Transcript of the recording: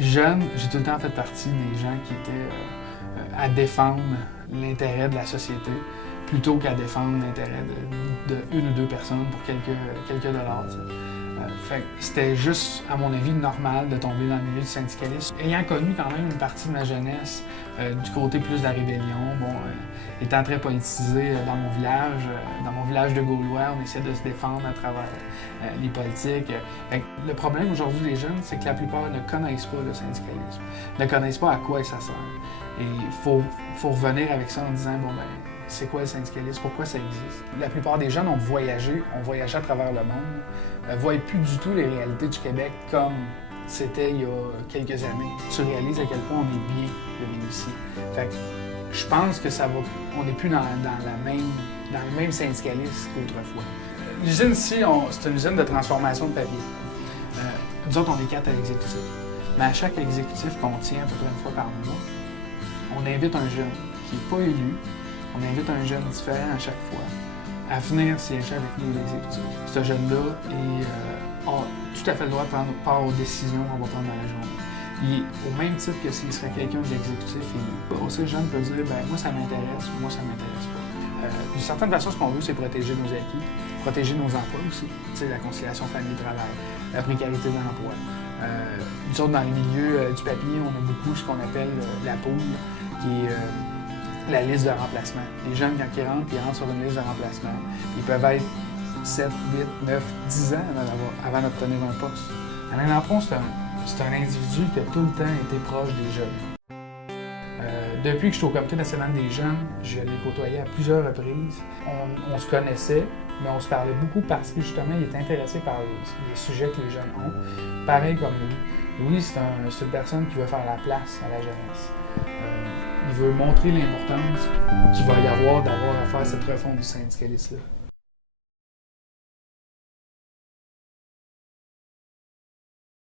Jeune, j'ai tout le temps fait partie des gens qui étaient à défendre l'intérêt de la société plutôt qu'à défendre l'intérêt de une ou deux personnes pour quelques dollars. Fait que c'était juste, à mon avis, normal de tomber dans le milieu du syndicalisme. Ayant connu quand même une partie de ma jeunesse du côté plus de la rébellion, étant très politisé dans mon village de Gaulois, on essaie de se défendre à travers les politiques. Le problème aujourd'hui des jeunes, c'est que la plupart ne connaissent pas le syndicalisme, ne connaissent pas à quoi ça sert. Et il faut revenir avec ça en disant, c'est quoi le syndicalisme? Pourquoi ça existe? La plupart des jeunes ont voyagé à travers le monde, ne voient plus du tout les réalités du Québec comme c'était il y a quelques années. Tu réalises à quel point on est bien de vivre ici. Fait que je pense que on n'est plus dans le même syndicalisme qu'autrefois. L'usine ici, c'est une usine de transformation de papier. Nous autres, on est 4 à l'exécutif. Mais à chaque exécutif qu'on tient à peu près une fois par mois, on invite un jeune qui n'est pas élu. On invite un jeune différent à chaque fois à venir siéger avec nous l'exécutif. Ce jeune-là a tout à fait le droit de prendre part aux décisions qu'on va prendre dans la journée. Il est au même titre que s'il serait quelqu'un de l'exécutif élu. Aussi, le jeune peut dire, moi ça m'intéresse, moi ça m'intéresse pas. D'une certaine façon, ce qu'on veut, c'est protéger nos acquis, protéger nos emplois aussi. Tu sais, la conciliation famille-travail, la précarité de l'emploi. Nous autres, dans le milieu du papier, on a beaucoup ce qu'on appelle la poule, qui est la liste de remplacement. Les jeunes, quand ils rentrent sur une liste de remplacement. Ils peuvent être 7, 8, 9, 10 ans avant d'obtenir un poste. Alain Lampron, c'est un individu qui a tout le temps été proche des jeunes. Depuis que je suis au Comité national des jeunes, je l'ai côtoyé à plusieurs reprises. On se connaissait, mais on se parlait beaucoup parce que justement, il est intéressé par les sujets que les jeunes ont. Pareil comme lui. Louis, c'est une personne qui veut faire la place à la jeunesse. Il veut montrer l'importance qu'il va y avoir d'avoir à faire cette refonte du syndicalisme-là.